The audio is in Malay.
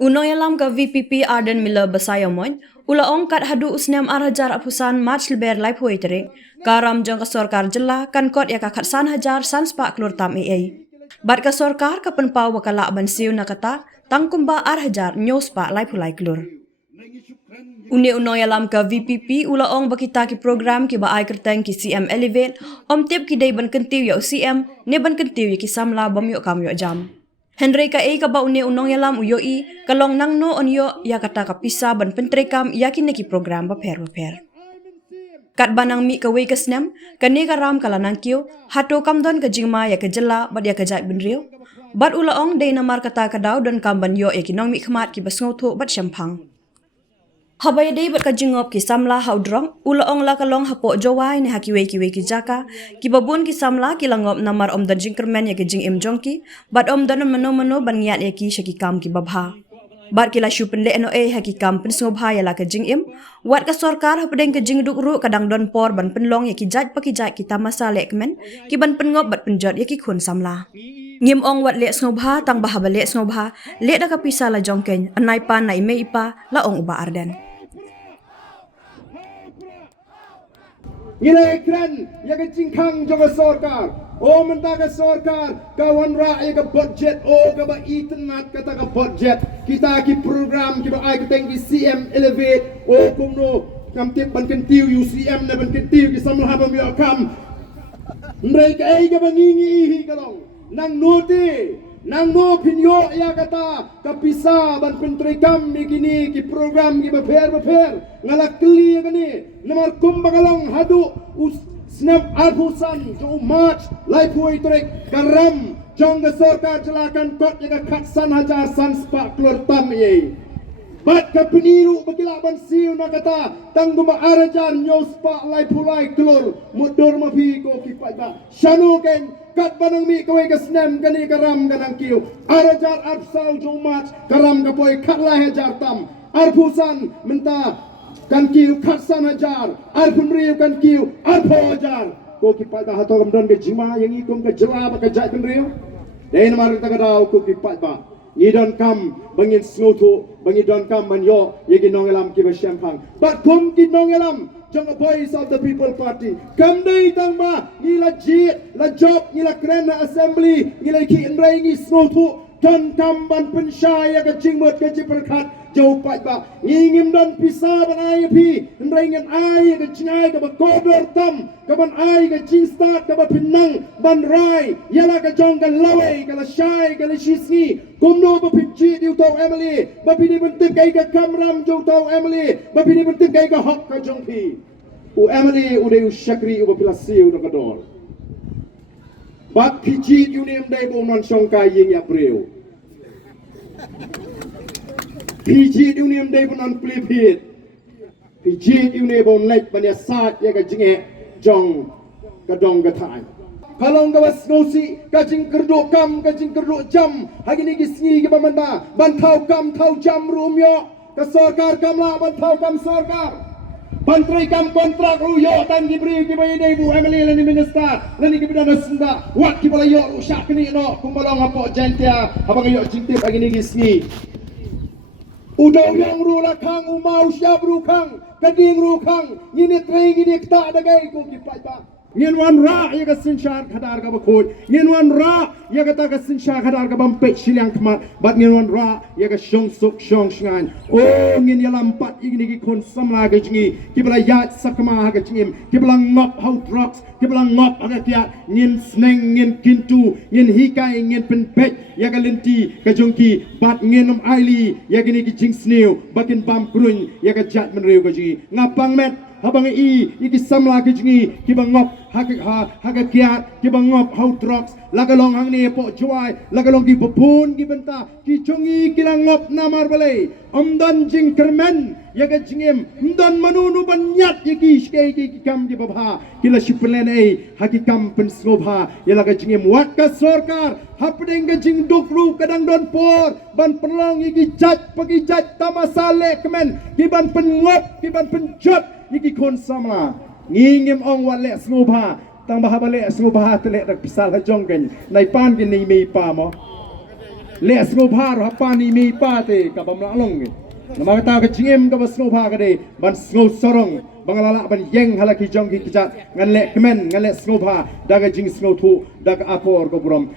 Unong yalam ka VPP Arden Miller Basayamon, ulaong kat hadu usnam arhajar apusan March leber lai poitere, karam jong ka sorkar jela kan kot ya ka khatsan hajar sanspa klur tam AA. Bat ka sorkar ka penpau wakala ban siu na kata tangkumba arhajar nyospa lai pulai klur. Une unong yalam ka VPP ulaong bakita ki program ki ba ai kerteng ki CM Elevate, om tip ki day ban kentiu ya CM, ne ban kentiu ya ki samla bam yo kam yo jam. Henry ka ka ba une unong yalam uyoi kalong nang no onyo ya kata ka pisa ban pentrekam yakin neki program ba per. Kat banang mi ka wei ka snem kane ka ram kala nang kyo hato kam don ka jingma ya ka jela bad ya ka jai benrio bad ulaong de namar kata ka daw don kam ban yo ekinong mi khmat ki basngau tho bad syampang. Habay day bat ka jingop ki samla haudrong ulaong la kalong hapo jowai ne hakiwe ki jaka ki babun ki samla ki langop namar om dan jingkermen ya ki jing im jongki bat om dan mano ban niat ya ki syaki kam ki babha bat ki la shupen le no haki kam pen sngobha ya la ka jing im wat ka sorkar hapdeng ka jing duk ru kadang don por ban penlong ya ki jaj pa ki jaj ki tamasa le kemen ki ban pengop bat penjot ya ki khun samla ngim ong wat le sngobha tang bah le sngobha le da ka pisa la jongken anai pan nai me ipa la ong uba arden. Ngilai kran ya ke jingkang joga sorkar o menta ka sorkar kawan rakyat ka budget o ka ba internet kata ka budget kita ki program ki ba ai keteng ki CM Elevate o kumno kam tip ban kentiu UCM na ban kentiu ki samlah ba mi akam mereka ka bangingi hi kalong nang noti nang no pinyo ya kata kapisa ban pentrekam mikini ki program ki baper ngalak kli kani namar kumbagalong hadu snap arhusan jo march lai pui trek karam jong ga sorkar jelakan kot ya khatsan hajar san spa klur tam ye bat ka peniru bakila ban siu na kata tangguma arajar nyos pa lai pulai klur mudur mafi ko ki pada shanu ken kat banang mi kawai ka snem gani karam ganang kiu arajar arpsau jumat karam ka poi khatla hajar tam arpusan menta kan kiu khatsan hajar arpun riu kan kiu arpo hajar ko ki pada hato kamdon ke jima yang ikum ke jela ba ka jai kan riu dai namar ta kadau ko ki pada ni don kam bangin snoto bangin don kam man yo yegi nongelam ki ba syampang bat kum ki nongelam Jong a voice of the people party. Kam day tang ma ngila jit la job ngila kren na assembly ngila ki enrai ngi snotu ton kam ban pensyaya ka jingmot ka jiperkat jau pat ba ngim don pisa ban ai pi enrai ngan ai ka jingai ka ba kober tam ka ban ai ka jing start ka ba pinang ban rai yala ka jong ka lawe ka la shai ka la shisni kumno ba pinji diu tau Emily ba pini bentuk kai ka kamram jau tau Emily ba pini bentuk kai ka hok ka jong pi u Emily u deu syakri u pilasi u nakador bat piji u nem dai bo non songkai ying ya breu piji u nem dai bo non plipit piji u ne bo lek ban ya sat ya ka jinge jong ka dong ka thai kalong ka was ngosi ka jing kerdo kam ka jing kerdo jam hagini gisngi ka bamanda ban thau kam thau jam rumyo ka sarkar kamla ban thau kam sarkar Pantrai kam kontrak ruyo tan diberi ki bayi dai bu Emily lani minister lani ki bidana senda wat ki bala yo rusak ni no kumbalong apo jentia abang yo jintip agi ni gisni udaw yang ru la kang umau syab ru kang kading ru kang ngini trei ngini kta dagai ko ki pai ba ngin wan ra ya ka sinshar khadar ka bakhoi ngin wan ra ya ka ta ka sinshar khadar ka bampe silang kmat bat ngin wan ra ya ka shong suk shong shngan o ngin ya lampat igni ki kon samla ka jingi ki bala ya sakma ha ka jingim ki bala ngop how drugs ki bala ngop ha ka ngin sneng ngin kintu ngin hikai ngin penpet ya ka lenti ka jongki bat ngin om aili ya gini ki jing sneu bakin bam krun ya ka jat menreu ka jingi ngapang met habang iki samla ki jingi ki bangop haka kiat ki bangop how drugs lagalong hang ni po juai lagalong ki bupun ki benta ki chongi ki langop namar balai amdan jing kermen ya ka jingim amdan manunu banyat ya ki shke ki kam di babha ki la shiplen ai haki kam pen snobha ya la ka jingim wat ka sarkar hapdeng ka jing dukru kadang don por ban perlong iki jat pagi jat tamasa le kemen ki ban pengop ki ban penjot iki kon samla ngingim ong wale snobha tang baha bale snobha tele dak pisal hajong kan nai pan ki ni mi pa mo le sngopa ro pani mi pate ka bamla long nama kata ke jingem ka sngopa ka de ban sngo sorong bangalala ban yeng halaki jong ki kijat ngan le kemen ngan le sngopa daga jing sngo thu daga apor ko buram